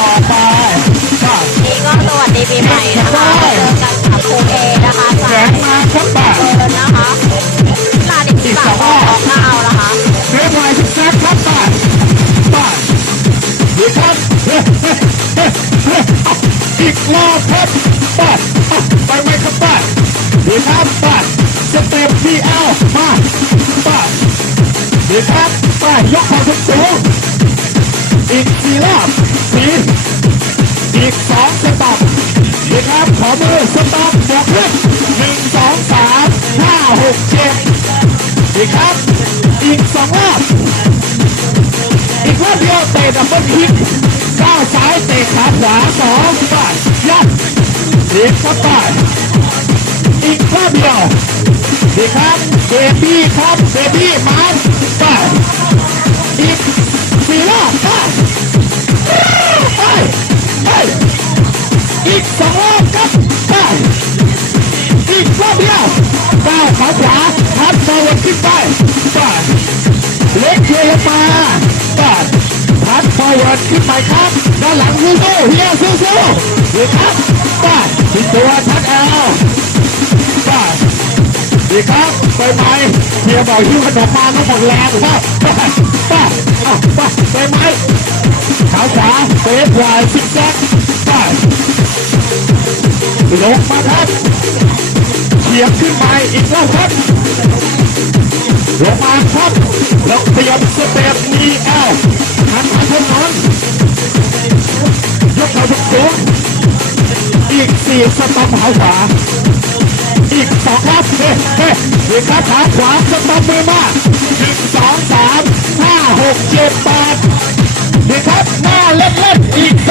ต่อไปนี่ก็สวัสดีปีใหม่นะคะเจอกันกับครูเอนะคะสายมาครับป่ะเดินนะคะลาดิบสาวออกข้าวนะคะเรียกไว้ทุกแซ่ครับป่ะป่ะดีครับเฮ้เฮ้เฮ้เฮ้อีกรอบครับป่ะไปไหมครับป่ะดีครับป่ะสเต็ปพีเอลมาป่ะดีครับป่ะยกของสูงอีกสี่รอบ ขอมือสต็อปบอกขึ้นหนึ่งสองสามห้าหกเจ็ดอีกครับ อีกสองรอบอีกรอบเดียวเตะดับเบิลคิกก้าวซ้ายเตะขาขวาสองบาทยัดอีกครับบาทอีกรอบเดียวดีครับเบบี้ครับเบบี้มาร์บาท พัดฟอร์เวิร์ดขึ้นไปครับ ด้านหลังสู้สู้เฮียสู้สู้ดีครับปาดติดตัวทัดแอลปาดีครับไปไหมเฮียบอกหิ้วขนมมาทั้งหมดแรงครับปาดปาดอ้าวปาไปไหมขาขวาเฟสวายซิกแซกปาลงมาครับเฉียบขึ้นไปอีกรอบครับลงมาครับแล้วเตรียมสเต็ปนีแอลหัน อีกสต็อปขาขวา อีกสองครับเฮ้เฮ้อีกครับขาขวาสต็อปมือมาหนึ่งสองสามห้าหกเจ็ดแปดอีกครับหน้าเล่นเล่นอีก